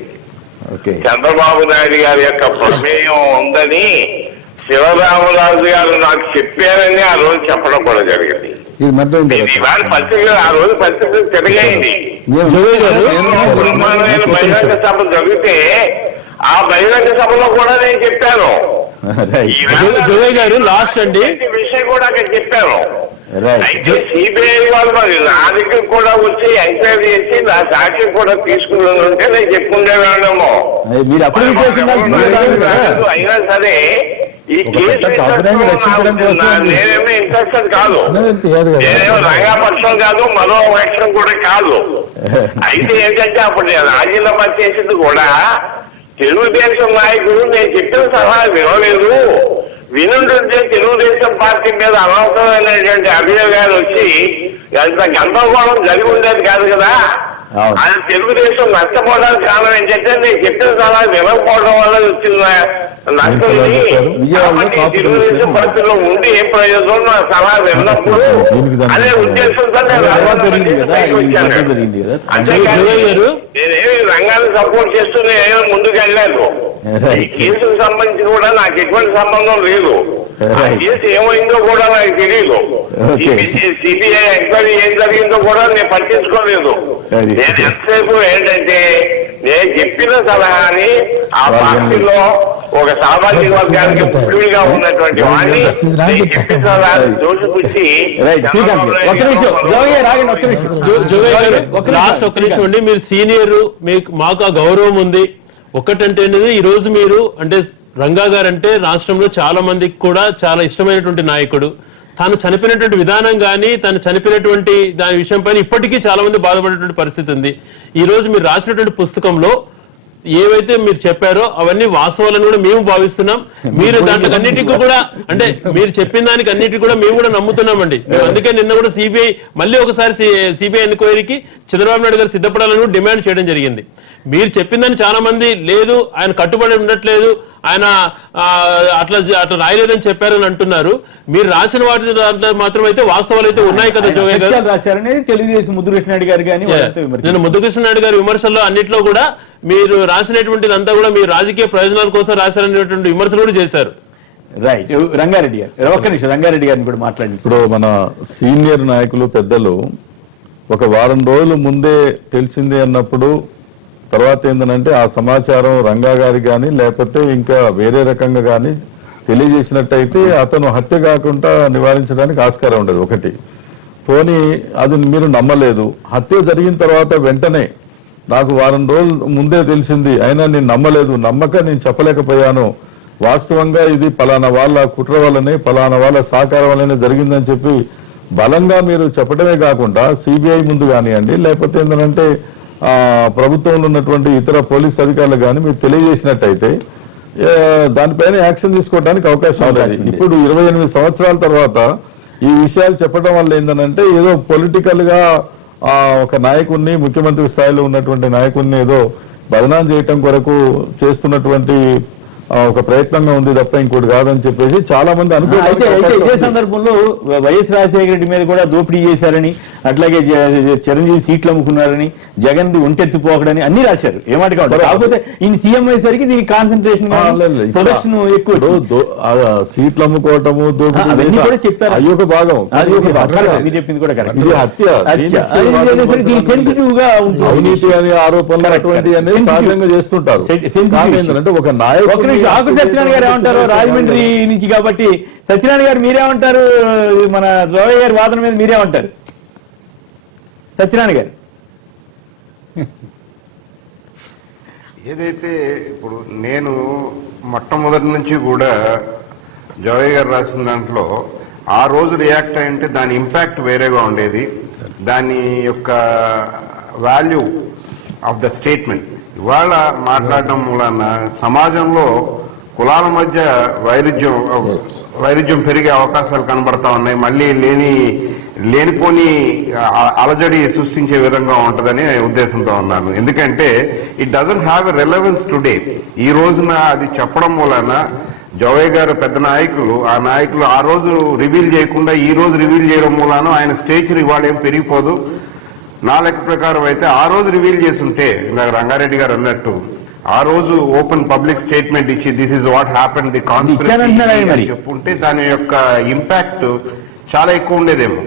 ఓకే, చంద్రబాబు నాయుడు గారి యొక్క ప్రమేయం ఉందని శివరామరాజు గారు నాకు చెప్పారని ఆ రోజు చెప్పడం కూడా జరిగింది. ఇది మర్డర్ అయింది కదా. ఇవాళ పత్రిక ఆ రోజు పత్రిక తిరిగైంది. బ్రహ్మాండమైన బహిరంగ సభ జరిగితే ఆ బహిరంగ సభలో కూడా నేను చెప్పాను. జోగయ్య గారు లాస్ట్ అండి విషయం కూడా అక్కడ చెప్పాను. రైట్. అయితే సిబిఐ వాళ్ళు మరి నా దగ్గర కూడా వచ్చి ఎంక్వైరీ చేసి నా సాక్షి కూడా తీసుకుని ఉంటే నేను చెప్పుకుంటేమో. మీరు అప్పుడు అయినా సరే ఈ కేసు నేనేమో ఇంట్రెస్టెడ్ కాదు, నేనేమో రంగాపక్షం కాదు, మరో పక్షం కూడా కాదు. అయితే ఏంటంటే అప్పుడు నేను రాజీనామా చేసింది కూడా తెలుగుదేశం నాయకుడు నేను చెప్పిన సలహా వినలేదు, వినుంటుంటే తెలుగుదేశం పార్టీ మీద అనవసరమైనటువంటి అభియోగాలు వచ్చి అంత గందరగోళం జరిగి ఉండేది కాదు కదా. అది తెలుగుదేశం నష్టపోవడానికి కారణం ఏంటంటే నేను చెప్పిన సలహా వినకపోవడం వల్ల వచ్చిన నష్టం. తెలుగుదేశం పార్టీలో ఉండి ఏం ప్రయోజనం నా సలహా విన్నప్పుడు అదే ఉద్దేశంతో నేనేమి రంగాన్ని సపోర్ట్ చేస్తూ నేనేమో ముందుకు వెళ్ళాను. ఈ కేసుకు సంబంధించి కూడా నాకు ఎటువంటి సంబంధం లేదు. ఆ కేసు ఏమైందో కూడా నాకు తెలియదు. సిబిఐ ఎంక్వైరీ ఏం జరిగిందో కూడా నేను పట్టించుకోలేదు. నేను ఎంతసేపు ఏంటంటే నేను చెప్పిన సలహాని ఆ పార్టీలో ఒక సామాజిక వర్గానికి ముఖ్యంగా ఉన్నటువంటి వాడిని చెప్పిన సలహాన్ని దోషిపుచ్చి లాస్ట్ ఒక్క నిమిషం అండి. మీరు సీనియర్, మాకు ఆ గౌరవం ఉంది. ఒకటంటే ఈ రోజు మీరు అంటే రంగా గారు అంటే రాష్ట్రంలో చాలా మందికి కూడా చాలా ఇష్టమైనటువంటి నాయకుడు. తాను చనిపోయినటువంటి విధానం కానీ తను చనిపోయినటువంటి దాని విషయం పైన ఇప్పటికీ చాలా మంది బాధపడేటువంటి పరిస్థితి ఉంది. ఈ రోజు మీరు రాసినటువంటి పుస్తకంలో ఏవైతే మీరు చెప్పారో అవన్నీ వాస్తవాలను కూడా మేము భావిస్తున్నాం. మీరు దాంట్లో అన్నిటికీ కూడా అంటే మీరు చెప్పిన దానికి అన్నిటికీ కూడా మేము కూడా నమ్ముతున్నామండి. అందుకే నిన్న కూడా సిబిఐ మళ్ళీ ఒకసారి సిబిఐ ఎంక్వైరీకి చంద్రబాబు నాయుడు గారు సిద్ధపడాలని డిమాండ్ చేయడం జరిగింది. మీరు చెప్పిందని చాలా మంది లేదు, ఆయన కట్టుబడి ఉండట్లేదు, ఆయన అట్లా రాయలేదని చెప్పారని అంటున్నారు. మీరు రాసిన వాటి దాంట్లో మాత్రం అయితే వాస్తవాలు అయితే ఉన్నాయి కదా జోగయ్య గారు రాశారనేది తెలుగుదేశం ముద్దుకృష్ణ నాయుడు గారు కానీ నేను ముద్దుకృష్ణ నాయుడు గారి విమర్శల్లో అన్నింటిలో కూడా మీరు రాసినటువంటిది అంతా కూడా మీరు రాజకీయ ప్రయోజనాల కోసం రాశారనేటువంటి విమర్శలు కూడా చేశారు. రైట్. రంగారెడ్డి గారు ఒక్క నిమిషం, రంగారెడ్డి గారిని కూడా మాట్లాడి. ఇప్పుడు మన సీనియర్ నాయకులు పెద్దలు ఒక వారం రోజుల ముందే తెలిసింది అన్నప్పుడు తర్వాత ఏంటంటే ఆ సమాచారం రంగా గారికి కానీ లేకపోతే ఇంకా వేరే రకంగా కానీ తెలియజేసినట్టయితే అతను హత్య కాకుండా నివారించడానికి ఆస్కారం ఉండదు. ఒకటి పోనీ అది మీరు నమ్మలేదు, హత్య జరిగిన తర్వాత వెంటనే నాకు వారం రోజుల ముందే తెలిసింది అయినా నేను నమ్మలేదు, నమ్మక నేను చెప్పలేకపోయాను, వాస్తవంగా ఇది పలానా వాళ్ళ కుట్ర వల్లనే పలానా వాళ్ళ సహకారం వల్లనే జరిగిందని చెప్పి బలంగా మీరు చెప్పడమే కాకుండా సిబిఐ ముందు కానివ్వండి లేకపోతే ఏంటంటే ప్రభుత్వంలో ఉన్నటువంటి ఇతర పోలీస్ అధికారులు కానీ మీరు తెలియజేసినట్టయితే దానిపైన యాక్షన్ తీసుకోవడానికి అవకాశం ఉంటుంది. ఇప్పుడు 28 సంవత్సరాల తర్వాత ఈ విషయాలు చెప్పడం వల్ల ఏంటంటే ఏదో పొలిటికల్ గా ఒక నాయకుడిని, ముఖ్యమంత్రి స్థాయిలో ఉన్నటువంటి నాయకుడిని ఏదో బదనాం చేయటం కొరకు చేస్తున్నటువంటి ఒక ప్రయత్నంగా ఉంది తప్ప ఇంకోటి కాదని చెప్పేసి చాలా మంది అనుకుంటారు. ఇదే సందర్భంలో వైఎస్ రాజశేఖర రెడ్డి మీద కూడా దోపిడీ చేశారని, అట్లాగే చిరంజీవి సీట్లు అమ్ముకున్నారని, జగన్ ఒంటెత్తిపోకడని అన్ని రాశారు. ఏమాట కాకపోతే ఈయన సీఎం అయ్యేసరికి దీనికి కాన్సన్ట్రేషన్ ప్రొడక్షన్ ఎక్కువ. సీట్లు అమ్ముకోవటము అవన్నీ కూడా చెప్పారు. అది ఒక భాగం, మీరు చెప్పింది కూడా కరెక్ట్. ఇది హత్య సెన్సిటివ్ గా ఉంటుంది. అవినీతి అనే ఆరోపణలు అటువంటి అనేది సహజంగా చేస్తుంటారు. ఏంటంటే ఒక నాయకుడు ఆకు సత్యనారాయణ గారు ఏమంటారు రాజమండ్రి నుంచి కాబట్టి, సత్యనారాయణ గారు మీరేమంటారు? మన జోగయ్య గారి వాదన మీద మీరేమంటారు సత్యనారాయణ గారు? ఏదైతే ఇప్పుడు నేను మొట్టమొదటి నుంచి కూడా జోగయ్య గారు రాసిన దాంట్లో ఆ రోజు రియాక్ట్ అయ్యంటే దాని ఇంపాక్ట్ వేరేగా ఉండేది, దాని యొక్క వాల్యూ ఆఫ్ ద స్టేట్మెంట్ ఇవాళ మాట్లాడడం మూలన సమాజంలో కులాల మధ్య వైరుధ్యం పెరిగే అవకాశాలు కనబడతా ఉన్నాయి. మళ్ళీ లేనిపోని అలజడి సృష్టించే విధంగా ఉంటుందని ఉద్దేశంతో ఉన్నాను. ఎందుకంటే it doesn't have a relevance today. ఈ రోజున అది చెప్పడం మూలన జోగయ్య గారు పెద్ద నాయకులు, ఆ నాయకులు ఆ రోజు రివీల్ చేయకుండా ఈ రోజు రివీల్ చేయడం మూలాన ఆయన స్టేచర్ ఇవాళ ఏం పెరిగిపోదు. నా లెక్క ప్రకారం అయితే ఆ రోజు రివీల్ చేస్తుంటే ఇందాక రంగారెడ్డి గారు అన్నట్టు ఆ రోజు ఓపెన్ పబ్లిక్ స్టేట్మెంట్ ఇచ్చి this is what happen the conspiracy చెప్పుంటే దాని యొక్క ఇంపాక్ట్ చాలా ఎక్కువ ఉండేదేమో.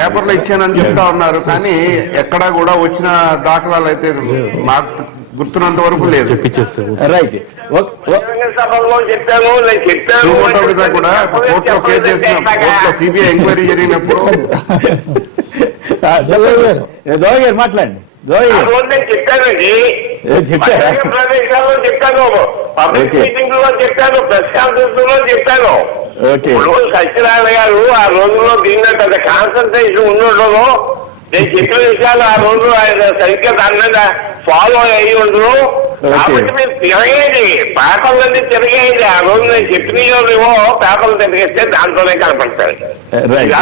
పేపర్లో ఇచ్చానని చెప్తా ఉన్నారు, కానీ ఎక్కడా కూడా వచ్చిన దాఖలాలు అయితే నాకు గుర్తున్నంత వరకు లేదు. రైట్. సభలో చెప్పాను, నేను చెప్పాను కూడా కోర్టులో కేసు వేసిన కోర్టులో సిబిఐ ఎంక్వైరీ జరిగినప్పుడు జోగయ్య గారు మాట్లాడండి. నేను చెప్పానండి, ప్రదేశాల్లో చెప్పాను, పబ్లిక్ మీటింగ్ లో చెప్పాను, ప్రెస్ కాన్ఫరెన్స్ లో చెప్పాను. ఇప్పుడు సత్యనారాయణ గారు ఆ రోజుల్లో దీని మీద పెద్ద కాన్సన్ట్రేషన్ ఉండడంలో నేను చెప్పిన విషయాలు ఆ రోజు ఆయన సరిగ్గా దాని మీద ఫాలో అయ్యి ఉండరు. కాబట్టి మీరు తిరగేయండి, పేపర్లన్నీ తిరగేయండి. ఆ రోజు నేను చెప్పినవో పేపర్లు తిరిగేస్తే దాంట్లోనే కనపడతాయి.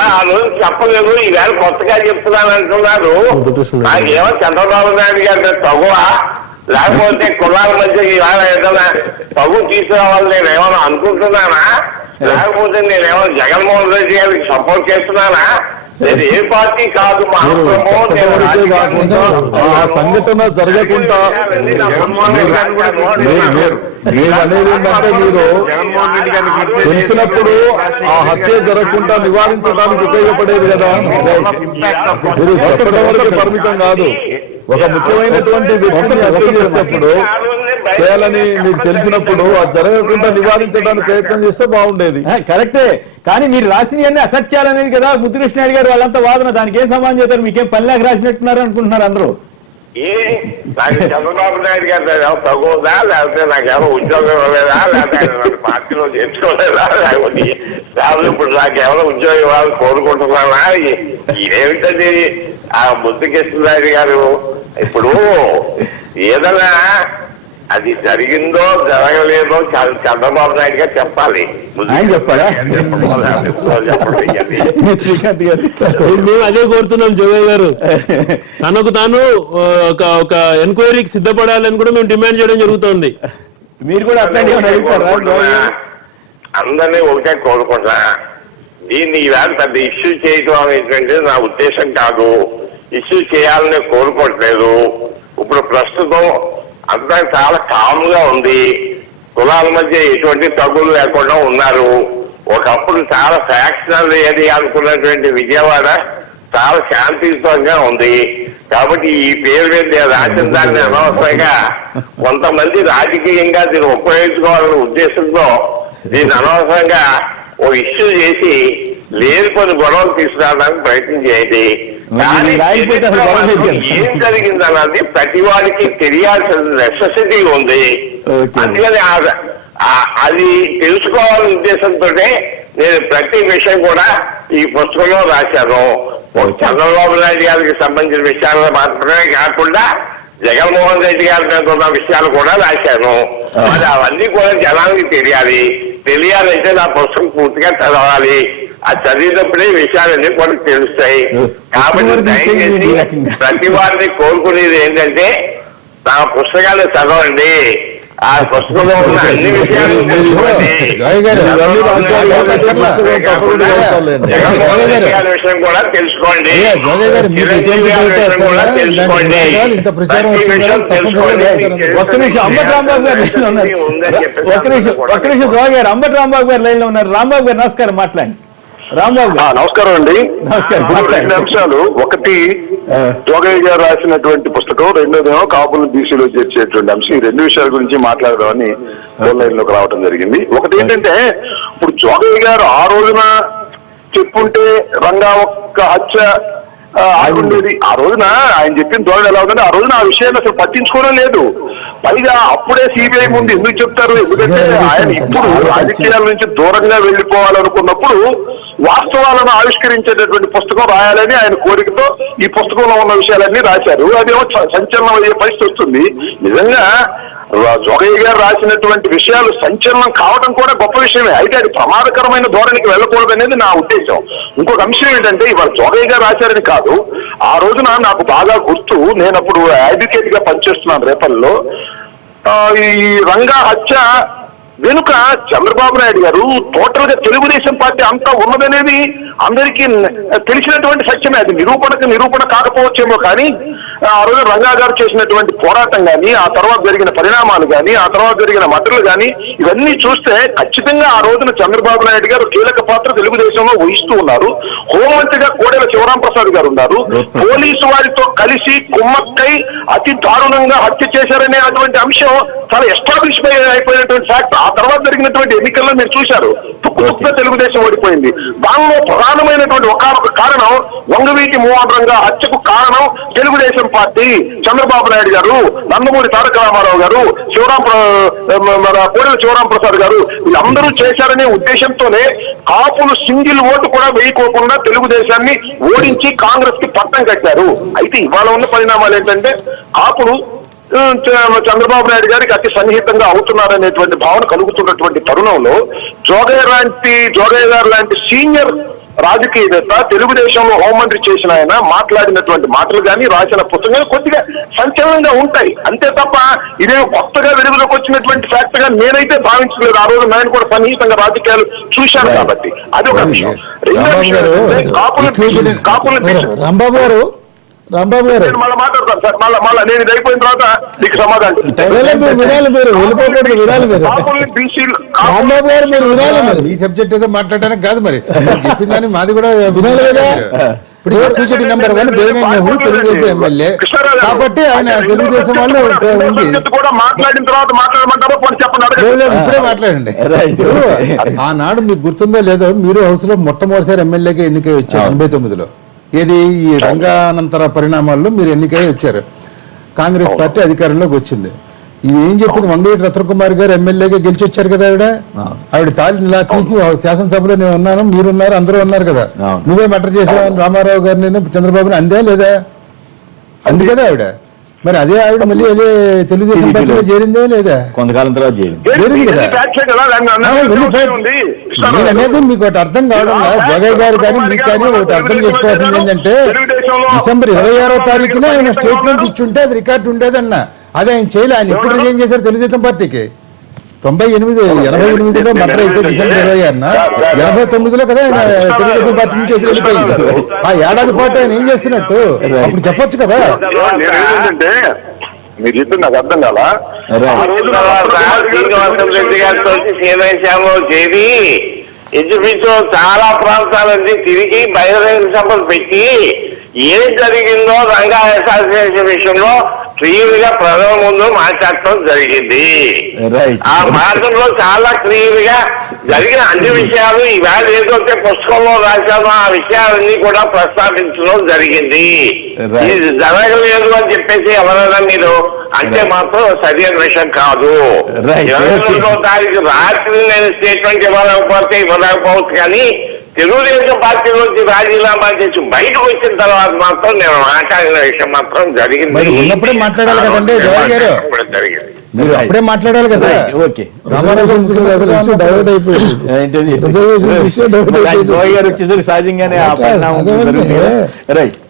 ఆ రోజు చెప్పలేదు, ఈవేళ కొత్తగా చెప్తున్నాను అంటున్నారు. నాకేమో చంద్రబాబు నాయుడు గారి తగువ, లేకపోతే కులాల మధ్య ఈవేళ ఏదైనా తగు తీసుకురావాలని నేను ఏమైనా అనుకుంటున్నానా, లేకపోతే నేనేమో జగన్మోహన్ రెడ్డి గారికి సపోర్ట్ చేస్తున్నానా? నేను ఏ పార్టీ కాదు, మా సంఘటన జరగకుండా మేమనేది ఏంటంటే మీరు తెలిసినప్పుడు ఆ హత్య జరగకుండా నివారించడానికి ఉపయోగపడేది కదా. మీరు చెప్పడం వరకు పరిమితం కాదు. ఒక ముఖ్యమైనటువంటి వ్యక్తిని హత్య చేసినప్పుడు చేయాలని మీకు తెలిసినప్పుడు అది జరగకుండా నివారించడానికి ప్రయత్నం చేస్తే బాగుండేది. కరెక్టే, కానీ మీరు రాసినవన్నీ అసత్యాలనేది కదా ముద్దుకృష్ణ గారు వాళ్ళంతా వాదన. దానికి ఏం సమాధానం చెప్తారు? మీకేం పనిలాగా రాసినట్టున్నారు అనుకుంటున్నారు అందరూ. నాకు చంద్రబాబు నాయుడు గారు తగ్గుదా, లేకపోతే నాకేమో ఉద్యోగం ఇవ్వలేదా, లేకపోతే పార్టీలో చేర్చుకోలేదా, లేకపోతే ఇప్పుడు నాకేమైనా ఉద్యోగం ఇవ్వాలని కోరుకుంటున్నానా? ఇదేమిటది ఆ ముద్దుకృష్ణ గారు? ఇప్పుడు ఏదైనా అది జరిగిందో జరగలేదో చంద్రబాబు నాయుడు గారు చెప్పాలి. చెప్పాలా? మేము అదే కోరుతున్నాం జోగయ్య గారు. తనకు తాను ఒక ఎంక్వైరీకి సిద్ధపడాలని కూడా మేము డిమాండ్ చేయడం జరుగుతోంది. మీరు కూడా అట్లాంటి అందరినీ ఒకటే కోరుకుంటున్నా. దీన్ని ఈవేళ పెద్ద ఇష్యూ చేయడం అనేటువంటిది నా ఉద్దేశం కాదు. ఇష్యూ చేయాలని కోరుకోవట్లేదు. ఇప్పుడు ప్రస్తుతం అంతా చాలా కామ్ గా ఉంది. కులాల మధ్య ఎటువంటి తగ్గులు లేకుండా ఉన్నారు. ఒకప్పుడు చాలా ఫ్యాక్షనల్ ఏరియా అనుకున్నటువంటి విజయవాడ చాలా శాంతియుతంగా ఉంది. కాబట్టి ఈ పేరు మీద రాసిన దాన్ని అనవసరంగా కొంతమంది రాజకీయంగా దీన్ని ఉపయోగించుకోవాలనే ఉద్దేశంతో దీన్ని అనవసరంగా ఓ ఇష్యూ చేసి లేని కొన్ని గొడవలు తీసుకురావడానికి ప్రయత్నం చేయండి. కానీ ఏం జరిగిందన్నది ప్రతి వాడికి తెలియాల్సిన నెసెసిటీ ఉంది. అందుకని అది తెలుసుకోవాలనే ఉద్దేశంతో నేను ప్రతి విషయం కూడా ఈ పుస్తకంలో రాశాను. చంద్రబాబు నాయుడు గారికి సంబంధించిన విషయాలు మాత్రమే కాకుండా జగన్మోహన్ రెడ్డి గారి మీద ఉన్న విషయాలు కూడా రాశాను. మరి అవన్నీ కూడా జనానికి తెలియాలంటే నా పుస్తకం పూర్తిగా చదవాలి. ఆ చదివినప్పుడే విషయాలన్నీ కూడా తెలుస్తాయి. కాబట్టి దయచేసి ప్రతి వారిని కోరుకునేది ఏంటంటే నా పుస్తకాలు చదవండి. ఆ పుస్తకంలో ఉన్న అన్ని విషయాలు విషయం కూడా తెలుసుకోండి. ఒక్క నిమిషం అంబటి రాంబాబు గారు లైన్ లో ఉన్నారు. ఒక్క నిమిషం జోగయ్య గారు, అంబటి రాంబాబు గారు లైన్ లో ఉన్నారు. రాంబాబు గారు నమస్కారం, మాట్లాడండి. రాంబాబు గారు నమస్కారం అండి. నమస్కారం. రెండు అంశాలు, ఒకటి జోగయ్య గారు రాసినటువంటి పుస్తకం, రెండోదేమో కాపులను బీసీలో చేర్చేటువంటి అంశం. ఈ రెండు విషయాల గురించి మాట్లాడదామని లైన్ లోకి రావడం జరిగింది. ఒకటి ఏంటంటే, ఇప్పుడు జోగయ్య గారు ఆ రోజున చెప్పుంటే రంగా ఒక్క హత్య ఆగుండేది. ఆ రోజున ఆయన చెప్పిన ధోరణి ఎలా ఉందంటే ఆ రోజున ఆ విషయాన్ని అసలు పట్టించుకోవడం లేదు. పైగా అప్పుడే సిబిఐ ముందు ఎందుకు చెప్తారు? ఎందుకంటే ఆయన ఇప్పుడు రాజకీయాల నుంచి దూరంగా వెళ్లిపోవాలనుకున్నప్పుడు వాస్తవాలను ఆవిష్కరించేటటువంటి పుస్తకం రాయాలని ఆయన కోరికతో ఈ పుస్తకంలో ఉన్న విషయాలన్నీ రాశారు. అదేమో సంచలనం అయ్యే పరిస్థితి వస్తుంది. నిజంగా జోగయ్య గారు రాసినటువంటి విషయాలు సంచలనం కావడం కూడా గొప్ప విషయమే. అయితే అది ప్రమాదకరమైన ధోరణికి వెళ్ళకూడదు అనేది నా ఉద్దేశం. ఇంకొక అంశం ఏంటంటే ఇవాళ జోగయ్య గారు రాశారని కాదు, ఆ రోజున నాకు బాగా గుర్తు, నేను అప్పుడు అడ్వకేట్ గా పనిచేస్తున్నాను రేపల్లో. ఈ రంగా హత్య వెనుక చంద్రబాబు నాయుడు గారు టోటల్ గా తెలుగుదేశం పార్టీ అంతా ఉన్నదనేది అందరికీ తెలిసినటువంటి సత్యమే. అది నిరూపణ కాకపోవచ్చేమో కానీ ఆ రోజు రంగా గారు చేసినటువంటి పోరాటం కానీ, ఆ తర్వాత జరిగిన పరిణామాలు కానీ, ఆ తర్వాత జరిగిన మద్దతులు కానీ ఇవన్నీ చూస్తే ఖచ్చితంగా ఆ రోజున చంద్రబాబు నాయుడు గారు కీలక పాత్ర తెలుగుదేశంలో వహిస్తూ ఉన్నారు. హోంమంత్రిగా కోడెల శివరాంప్రసాద్ గారు ఉన్నారు. పోలీసు వారితో కలిసి కుమ్మక్కై అతి దారుణంగా హత్య చేశారనే అటువంటి అంశం చాలా ఎస్టాబ్లిష్ అయిపోయినటువంటి ఫ్యాక్ట్. ఆ తర్వాత జరిగినటువంటి ఎన్నికల్లో మీరు చూశారు, తుక్కుతుక్కుగా తెలుగుదేశం ఓడిపోయింది. దానిలో ప్రధానమైనటువంటి ఒక కారణం వంగవీటి మోహన్ రంగా హత్యకు కారణం తెలుగుదేశం పార్టీ, చంద్రబాబు నాయుడు గారు, నందమూరి తారక రామారావు గారు, కోడెల శివరాంప్రసాద్ గారు వీళ్ళందరూ చేశారనే ఉద్దేశంతోనే కాపులు సింగిల్ ఓటు కూడా వేయకోకుండా తెలుగుదేశాన్ని ఓడించి కాంగ్రెస్ కి పట్టం కట్టారు. అయితే ఇవాళ ఉన్న పరిణామాలు ఏంటంటే కాపులు చంద్రబాబు నాయుడు గారికి అతి సన్నిహితంగా అవుతున్నారనేటువంటి భావన కలుగుతున్నటువంటి తరుణంలో జోగయ్య గారు లాంటి సీనియర్ రాజకీయవేత్త, తెలుగుదేశంలో హోంమంత్రి చేసిన ఆయన మాట్లాడినటువంటి మాటలు కానీ, రాసిన పుస్తకాలు కొద్దిగా సంచలనంగా ఉంటాయి అంతే తప్ప ఇదే కొత్తగా వెలుగులోకి వచ్చినటువంటి ఫ్యాక్ట్ గా నేనైతే భావించలేదు. ఆ రోజు నేను కూడా సన్నిహితంగా రాజకీయాలు చూశాను కాబట్టి అది ఒక విషయం. రెండో విషయం రాంబాబు గారు మళ్ళీ మాట్లాడతాను సార్. మళ్ళీ నేను ఇది అయిపోయిన తర్వాత మీకు సమాధానం ఈ సబ్జెక్ట్ ఏదో మాట్లాడడానికి కాదు, మరి చెప్పిందని మాది కూడా వినాలి కదా. ఇప్పుడు కూర్చోటి నెంబర్ 1 దేవినేని తెలుగుదేశం ఎమ్మెల్యే కాబట్టి ఆయన తెలుగుదేశం వాళ్ళు కూడా మాట్లాడిన తర్వాత మాట్లాడమంటారో చెప్పండి. ఇప్పుడే మాట్లాడండి. ఆనాడు మీకు గుర్తుందో లేదో, మీరు హౌస్ లో మొట్టమొదటిసారి ఎమ్మెల్యేగా ఎన్నికై వచ్చారు 89లో. ఏది ఈ రంగానంతర పరిణామాల్లో మీరు ఎన్నికై వచ్చారు. కాంగ్రెస్ పార్టీ అధికారంలోకి వచ్చింది. ఇది ఏం చెప్పింది, వంగవీటి రత్నకుమార్ గారు ఎమ్మెల్యేగా గెలిచి వచ్చారు కదా. ఆవిడ తాళి ఇలా తీసి శాసనసభలో నేను ఉన్నాను, మీరున్నారు, అందరూ ఉన్నారు కదా, నువ్వే మటర్ చేసావు రామారావు గారు, నేను చంద్రబాబుని అందే లేదా అంది కదా ఆవిడ. మరి అదే ఆవిడ మళ్ళీ తెలుగుదేశం పార్టీలో చేరిందే లేదా? కొంతకాలం తర్వాత చేరింది కదా. నేను అనేది మీకు ఒకటి అర్థం కావడం లేదు. జగన్ గారు కానీ మీకు కానీ ఒకటి అర్థం చేసుకోవాల్సింది ఏంటంటే, డిసెంబర్ 26వ తారీఖున ఆయన స్టేట్మెంట్ ఇచ్చుంటే అది రికార్డు ఉండేదన్న. అదే ఆయన చేయలే. ఆయన ఇప్పుడు రిజైన్ చేశారు తెలుగుదేశం పార్టీకి. 88లో మటర్ అయితే డిసెంబర్ 26న, 89లో కదా ఆయన తెలుగుదేశం పార్టీ నుంచి ఎదురెళ్ళిపోయింది. ఆ ఏడాది పాటు ఆయన ఏం చేస్తున్నట్టు అప్పుడు చెప్పొచ్చు కదా. మీరు చెప్పింది నాకు అర్థం కాల. చేరి ఇంచుమించు చాలా ప్రాంతాలన్నీ తిరిగి బహిరంగ సభలు పెట్టి ఏం జరిగిందో రంగా అసోసియేషన్ విషయంలో క్లియర్ గా ప్రజల ముందు మాట్లాడటం జరిగింది. ఆ మార్గంలో చాలా క్లియర్ గా జరిగిన అన్ని విషయాలు ఈవేళ ఏదైతే పుస్తకంలో రాశానో ఆ విషయాలన్నీ కూడా ప్రస్తావించడం జరిగింది. ఇది జరగలేదు అని చెప్పేసి ఎవరైనా మీరు అంటే మాత్రం సరైన విషయం కాదు. 22వ తారీఖు రాత్రి నేను స్టేట్మెంట్ ఇవ్వలేకపోవచ్చు, కానీ తెలుగుదేశం పార్టీలోంచి రాజీనామా చేసి బయటకు వచ్చిన తర్వాత మాత్రం నేను మాట్లాడిన విషయం మాత్రం జరిగింది. ఉన్నప్పుడే మాట్లాడాలి కదండి జగన్ గారు, మీరు అప్పుడే మాట్లాడాలి కదా. ఓకే, డైవర్ట్ అయిపోయింది. సహజంగానే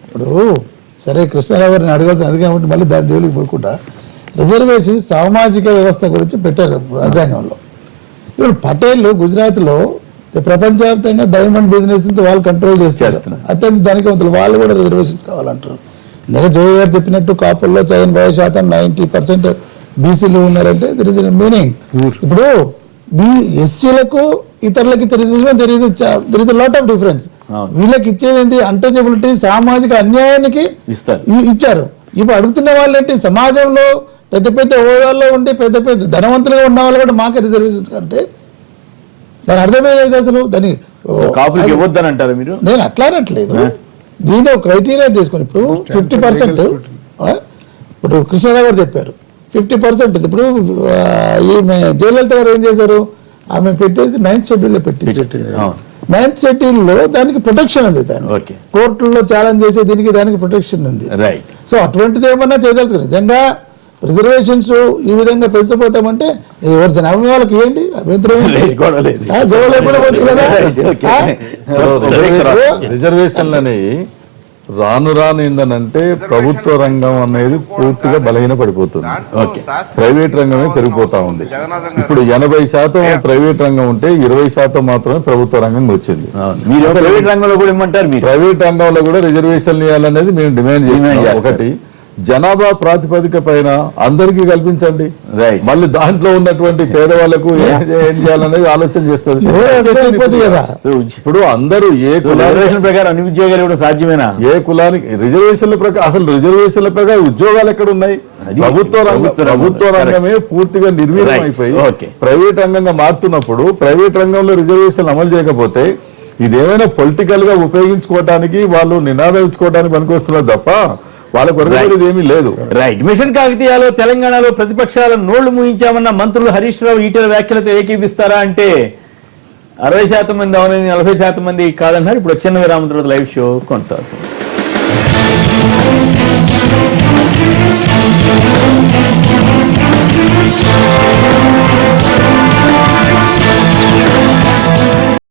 ఇప్పుడు సరే కృష్ణారావు గారిని అడగాల్సి అది కాబట్టి మళ్ళీ దాని జోలికి పోకుండా రిజర్వేషన్ సామాజిక వ్యవస్థ గురించి పెట్టారు రాజ్యాంగంలో. ఇప్పుడు పటేల్ గుజరాత్లో ప్రపంచవ్యాప్తంగా డైమండ్ బిజినెస్ వాళ్ళు కంట్రోల్ చేస్తున్నారు. అత్యంత ధనికవంతులు వాళ్ళు కూడా రిజర్వేషన్ కావాలంటారు. ఇందాక జోగి గారు చెప్పినట్టు కాపుల్లో 50% 90% బీసీలు ఉన్నారంటే దర్ ఇస్ మీనింగ్. ఇప్పుడు ఎస్సీలకు ఇతరులకి తెలియదు లాట్ ఆఫ్ డిఫరెన్స్. వీళ్ళకి ఇచ్చేది ఏంటి, అన్టచబిలిటీ, సామాజిక అన్యాయానికి ఇచ్చారు. ఇప్పుడు అడుగుతున్న వాళ్ళు ఏంటి, సమాజంలో పెద్ద పెద్ద హోదాల్లో ఉండి పెద్ద పెద్ద ధనవంతులుగా ఉన్న వాళ్ళు కూడా మాకే రిజర్వేషన్స్ అంటే దాని అర్థమేది అసలు? దాన్ని కాపులకి ఇవ్వద్దని అంటారు మీరు? నేను అట్లా అనట్లేదు. దీని ఒక క్రైటీరియా తీసుకొని ఇప్పుడు 50%, ఇప్పుడు కృష్ణారావు గారు చెప్పారు 50%. ఇప్పుడు ఈమె జయలలిత గారు ఏం చేశారు, ఆమె పెట్టేసి 9th షెడ్యూల్లో పెట్టించారు. 9th షెడ్యూల్లో దానికి ప్రొటెక్షన్ ఉంది, దానికి కోర్టుల్లో ఛాలెంజ్ చేసే దానికి ప్రొటెక్షన్ ఉంది. సో అటువంటిది ఏమన్నా చేయదలుచుకుని నిజంగా రిజర్వేషన్స్ ఈ విధంగా పెంచబోతామంటే ఎవరు జనాభా వాళ్ళకి ఏంటి అభ్యంతరం, రిజర్వేషన్లు అనేవి రాను రాను ఏందనంటే ప్రభుత్వ రంగం అనేది పూర్తిగా బలహీన పడిపోతుంది, ప్రైవేట్ రంగమే పెరిగిపోతా ఉంది. ఇప్పుడు 80% ప్రైవేట్ రంగం ఉంటే 20% మాత్రమే ప్రభుత్వ రంగం వచ్చింది. ప్రైవేట్ రంగంలో కూడా ఇమ్మంటారు, ప్రైవేట్ రంగంలో కూడా రిజర్వేషన్లు ఇవ్వాలనేది మేము డిమాండ్ చేస్తున్నాం. ఒకటి, జనాభా ప్రాతిపదిక పైన అందరికీ కల్పించండి, మళ్ళీ దాంట్లో ఉన్నటువంటి పేదవాళ్లకు ఏం చేయాలనేది ఆలోచన చేస్తుంది. ఇప్పుడు అందరూ ఏ రిజర్వేషన్ ప్రకారం అన్ని ఉద్యోగాలు ఇవ్వడం సాధ్యమేనా? ఏ కులానికి రిజర్వేషన్ల ప్రకారం, అసలు రిజర్వేషన్ల ప్రకారం ఉద్యోగాలు ఎక్కడ ఉన్నాయి? ప్రభుత్వ రంగమే పూర్తిగా నిర్వీర్యం అయిపోయి ప్రైవేట్ రంగంగా మారుతున్నప్పుడు ప్రైవేట్ రంగంలో రిజర్వేషన్లు అమలు చేయకపోతే ఇదేమైనా పొలిటికల్ గా ఉపయోగించుకోవడానికి, వాళ్ళు నినాదం ఇచ్చుకోవడానికి పనికొస్తున్నారు తప్ప వాళ్ళ కొరగబడేది ఏమీ లేదు. రైట్. మిషన్ కాకతీయలో తెలంగాణలో ప్రతిపక్షాల నోళ్లు మూయించామన్న మంత్రులు హరీష్ రావు ఈటెల వ్యాఖ్యలతో ఏకీపిస్తారా అంటే 60% మంది అవునని, 40% మంది కాదన్నారు. ఇప్పుడు వచ్చిన విరామం తర్వాత లైవ్ షో కొనసాగుతుంది.